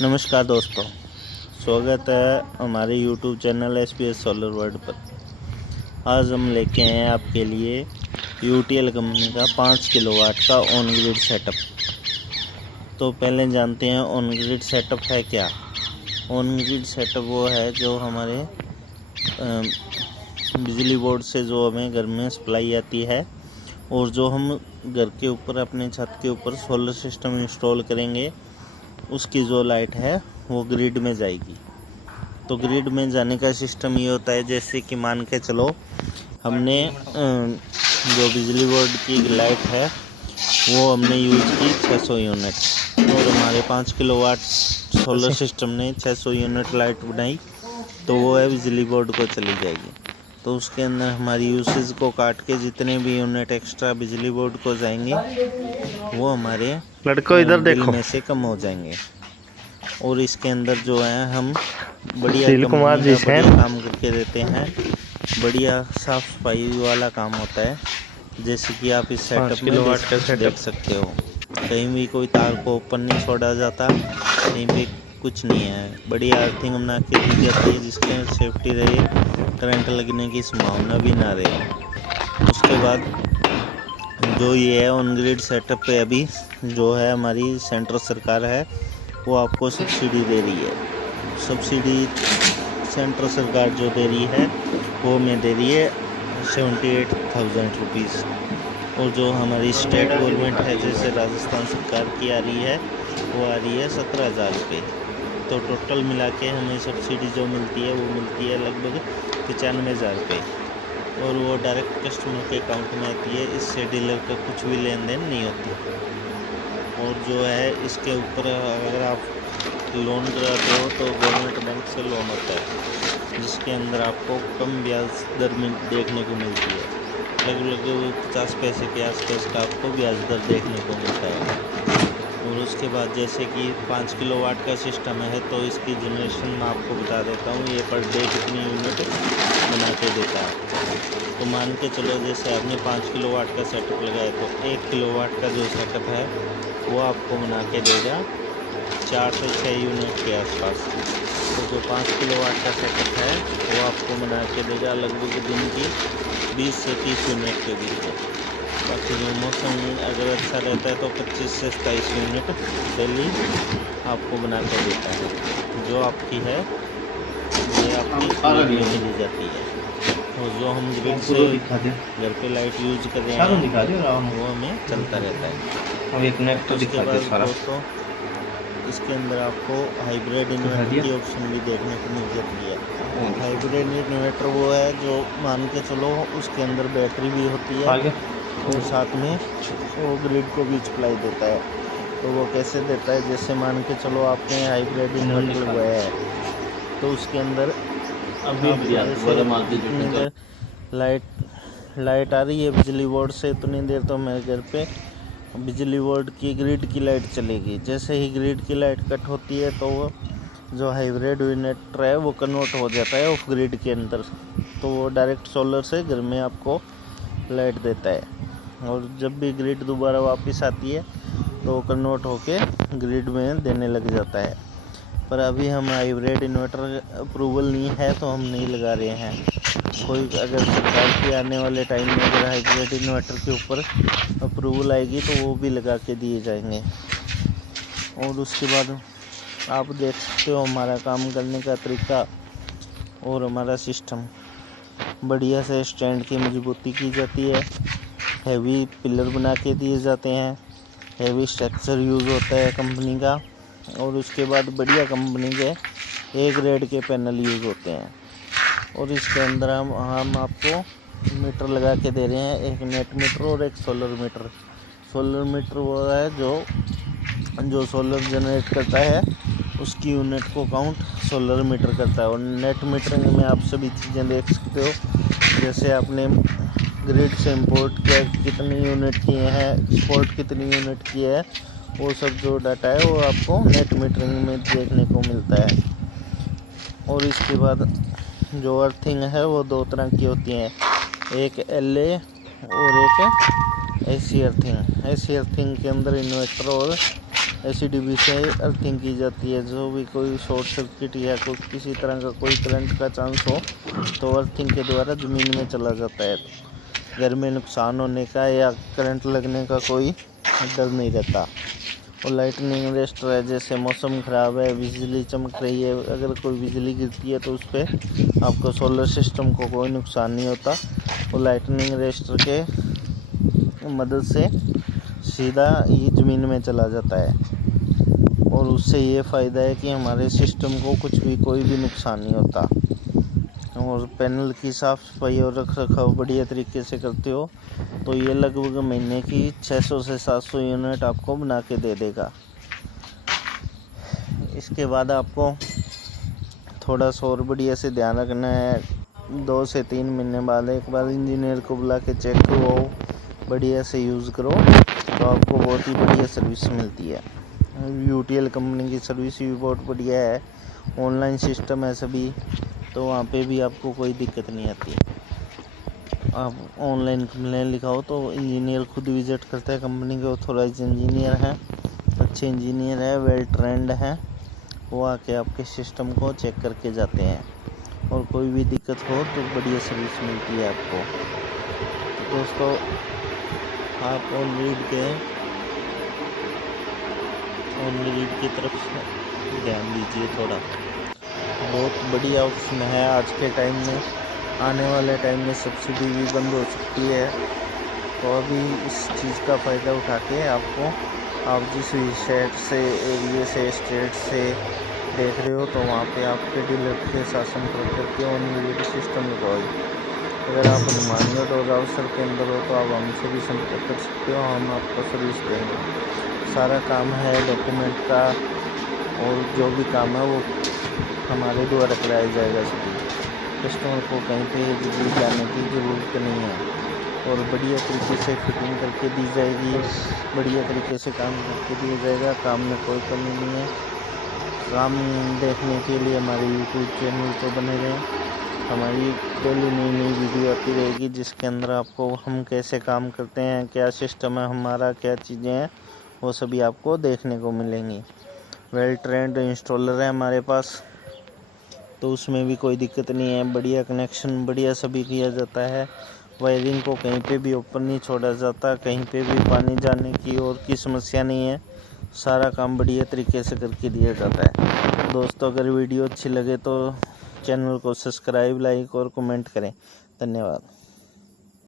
नमस्कार दोस्तों, स्वागत है हमारे YouTube channel SPS solar world पर। आज हम लेके आए हैं आपके लिए UTL कंपनी का 5 किलोवाट का ऑन ग्रिड सेटअप। तो पहले जानते हैं ऑन ग्रिड सेटअप है क्या। ऑन ग्रिड सेटअप वो है जो हमारे बिजली बोर्ड से जो हमें घर में सप्लाई आती है और जो हम घर के ऊपर अपने छत के ऊपर सोलर सिस्टम इंस्टॉल करेंगे, उसकी जो लाइट है वो ग्रिड में जाएगी। तो ग्रिड में जाने का सिस्टम ये होता है, जैसे कि मान के चलो हमने जो बिजली बोर्ड की लाइट है वो हमने यूज़ की 600 यूनिट और हमारे 5 किलोवाट सोलर सिस्टम ने 600 यूनिट लाइट बनाई, तो वो है बिजली बोर्ड को चली जाएगी। तो उसके अंदर हमारी यूसेज को काट के जितने भी यूनिट एक्स्ट्रा बिजली बोर्ड को जाएंगे वो हमारे लड़को इधर बिल देखो। में से कम हो जाएंगे। और इसके अंदर जो है हम बढ़िया सुशील कुमार कंपनी जी का बढ़िया काम करके देते हैं। बढ़िया साफ सफाई वाला काम होता है, जैसे कि आप इस सेटअप में देख सकते हो। कहीं भी कोई तार को ओपन नहीं छोड़ा जाता, कहीं पे कुछ नहीं है। बढ़िया अर्थिंग बना के दी जाती है जिसके सेफ्टी रहे, करंट लगने की संभावना भी ना रहे। उसके बाद जो ये है ऑन ग्रिड सेटअप पे अभी जो है हमारी सेंट्रल सरकार है वो आपको सब्सिडी दे रही है। सब्सिडी सेंट्रल सरकार जो दे रही है वो में दे रही है 78,000 रुपीज़। और जो हमारी स्टेट गवर्नमेंट है, जैसे राजस्थान सरकार की आ रही है, वो आ रही है 17,000 रुपये। तो टोटल मिला के हमें सब्सिडी जो मिलती है वो मिलती है लगभग 95,000 रुपये। और वो डायरेक्ट कस्टमर के अकाउंट में आती है, इससे डीलर का कुछ भी लेन देन नहीं होती। और जो है इसके ऊपर अगर आप लोन कराते हो तो गवर्नमेंट बैंक से लोन होता है, जिसके अंदर आपको कम ब्याज दर में देखने को मिलती है। लगभग 50 पैसे के आसपास का आपको ब्याज दर देखने को मिलता है। और उसके बाद जैसे कि 5 किलोवाट का सिस्टम है, तो इसकी जनरेशन मैं आपको बता देता हूँ, ये पर डे कितनी यूनिट बना के देता है। तो मान के चलो जैसे आपने 5 किलोवाट का सेटअप लगाया, तो 1 किलोवाट का जो सेटअप है वो आपको बना के देगा 4 से 6 यूनिट के आसपास। तो जो 5 किलोवाट का सेटअप है वो आपको बना के देगा लगभग दिन की 20 से 30 यूनिट के बीच में। बाकी जो मौसम अगर अच्छा रहता है तो 25 से 27 यूनिट डेली आपको बना कर देता है, जो आपकी है ये आपकी ग्रिड में चली जाती है। और जो हम ग्रिड से घर पे लाइट यूज कर रहे हैं वो हमें चलता रहता है। उसके बाद दोस्तों इसके अंदर आपको हाइब्रिड इन्वर्टर की ऑप्शन भी देखने को मिल जाती है। हाइब्रिड इन्वर्टर वो है जो मान के चलो उसके अंदर बैटरी भी होती है और साथ में वो ग्रिड को भी सप्लाई देता है। तो वो कैसे देता है, जैसे मान के चलो आपने हाइब्रिड इन्वर्टर लगाया है तो उसके अंदर लाइट आ रही है बिजली बोर्ड से, इतनी देर तो मेरे घर पे बिजली बोर्ड की ग्रिड की लाइट चलेगी। जैसे ही ग्रिड की लाइट कट होती है तो वो जो हाइब्रिड इन्वर्टर है वो कन्वर्ट हो जाता है ऑफ ग्रिड के अंदर, तो वो डायरेक्ट सोलर से घर में आपको लाइट देता है। और जब भी ग्रिड दोबारा वापस आती है तो वो कन्वर्ट होके ग्रिड में देने लग जाता है। पर अभी हम हाइब्रिड इन्वर्टर अप्रूवल नहीं है तो हम नहीं लगा रहे हैं। कोई अगर सरकार के आने वाले टाइम में अगर हाइब्रिड इन्वर्टर के ऊपर अप्रूवल आएगी तो वो भी लगा के दिए जाएंगे। और उसके बाद आप देख सकते हो हमारा काम करने का तरीका और हमारा सिस्टम। बढ़िया से स्टैंड की मजबूती की जाती है, हैवी पिलर बना के दिए जाते हैं, हैवी स्ट्रक्चर यूज़ होता है कंपनी का। और उसके बाद बढ़िया कंपनी के A ग्रेड के पैनल यूज़ होते हैं। और इसके अंदर हम आपको मीटर लगा के दे रहे हैं, एक नेट मीटर और एक सोलर मीटर। सोलर मीटर वो है जो सोलर जनरेट करता है उसकी यूनिट को काउंट सोलर मीटर करता है। और नेट मीटरिंग में आप सभी चीज़ें देख सकते हो, जैसे आपने ग्रिड से इंपोर्ट किया कितनी यूनिट किए हैं, एक्सपोर्ट कितनी यूनिट किए है, वो सब जो डाटा है वो आपको नेट मीटरिंग में देखने को मिलता है। और इसके बाद जो अर्थिंग है वो 2 तरह की होती हैं, एक LA और एक AC अर्थिंग। AC अर्थिंग के अंदर इन्वर्टर और ACDB से अर्थिंग की जाती है। जो भी कोई शॉर्ट सर्किट या कोई किसी तरह का कोई करंट का चांस हो तो अर्थिंग के द्वारा ज़मीन में चला जाता है। घर में नुकसान होने का या करंट लगने का कोई डर नहीं रहता। और लाइटनिंग अरेस्टर है, जैसे मौसम ख़राब है, बिजली चमक रही है, अगर कोई बिजली गिरती है तो उस पर आपको सोलर सिस्टम को कोई नुकसान नहीं होता। और लाइटनिंग अरेस्टर के मदद से सीधा ये ज़मीन में चला जाता है। और उससे ये फ़ायदा है कि हमारे सिस्टम को कुछ भी कोई भी नुकसान नहीं होता। और पैनल की साफ़ सफाई और रख रखाव बढ़िया तरीके से करते हो तो ये लगभग महीने की 600 से 700 यूनिट आपको बना के दे देगा। इसके बाद आपको थोड़ा सा और बढ़िया से ध्यान रखना है। 2 से 3 महीने बाद एक बार इंजीनियर को बुला के चेक करवाओ, बढ़िया से यूज़ करो तो आपको बहुत ही बढ़िया सर्विस मिलती है। UTL कंपनी की सर्विस भी बहुत बढ़िया है। ऑनलाइन सिस्टम है सभी, तो वहाँ पे भी आपको कोई दिक्कत नहीं आती। आप ऑनलाइन कंप्लेन लिखाओ तो इंजीनियर खुद विजिट करता है। कंपनी के ऑथोराइज इंजीनियर हैं, अच्छे इंजीनियर है, वेल ट्रेंड हैं। वो आके आपके सिस्टम को चेक करके जाते हैं और कोई भी दिक्कत हो तो बढ़िया सर्विस मिलती है आपको। तो दोस्तों, आप ऑनरीड की तरफ से ध्यान दीजिए थोड़ा। बहुत बढ़िया ऑप्शन है आज के टाइम में। आने वाले टाइम में सब्सिडी भी बंद हो सकती है, तो अभी इस चीज़ का फ़ायदा उठा के आपको, आप जिस भी शहर से, एरिया से, स्टेट से देख रहे हो तो वहाँ पे आपके डीलर के साथ संपर्क करके ऑनलाइन सिस्टम लगवाइए। अगर आप हनुमानगढ़ और रावसर के अंदर हो तो आप हमसे भी संपर्क कर सकते हो, हम आपको सर्विस देंगे। सारा काम है डॉक्यूमेंट का, और जो भी काम है वो हमारे द्वारा कराया जाएगा। सभी कस्टमर को कहीं पे दूर जाने की ज़रूरत नहीं है और बढ़िया तरीके से फिटिंग करके दी जाएगी, बढ़िया तरीके से काम करके दिया जाएगा। काम में कोई कमी नहीं है। काम देखने के लिए हमारे YouTube चैनल पर बने रहें। हमारी डेली नई वीडियो आती रहेगी जिसके अंदर आपको हम कैसे काम करते हैं, क्या सिस्टम है हमारा, क्या चीज़ें हैं, वो सभी आपको देखने को मिलेंगी। वेल ट्रेंड इंस्टॉलर है हमारे पास, तो उसमें भी कोई दिक्कत नहीं है। बढ़िया कनेक्शन बढ़िया सभी किया जाता है। वायरिंग को कहीं पे भी ओपन नहीं छोड़ा जाता, कहीं पे भी पानी जाने की और की समस्या नहीं है। सारा काम बढ़िया तरीके से करके दिया जाता है। दोस्तों, अगर वीडियो अच्छी लगे तो चैनल को सब्सक्राइब, लाइक और कमेंट करें। धन्यवाद।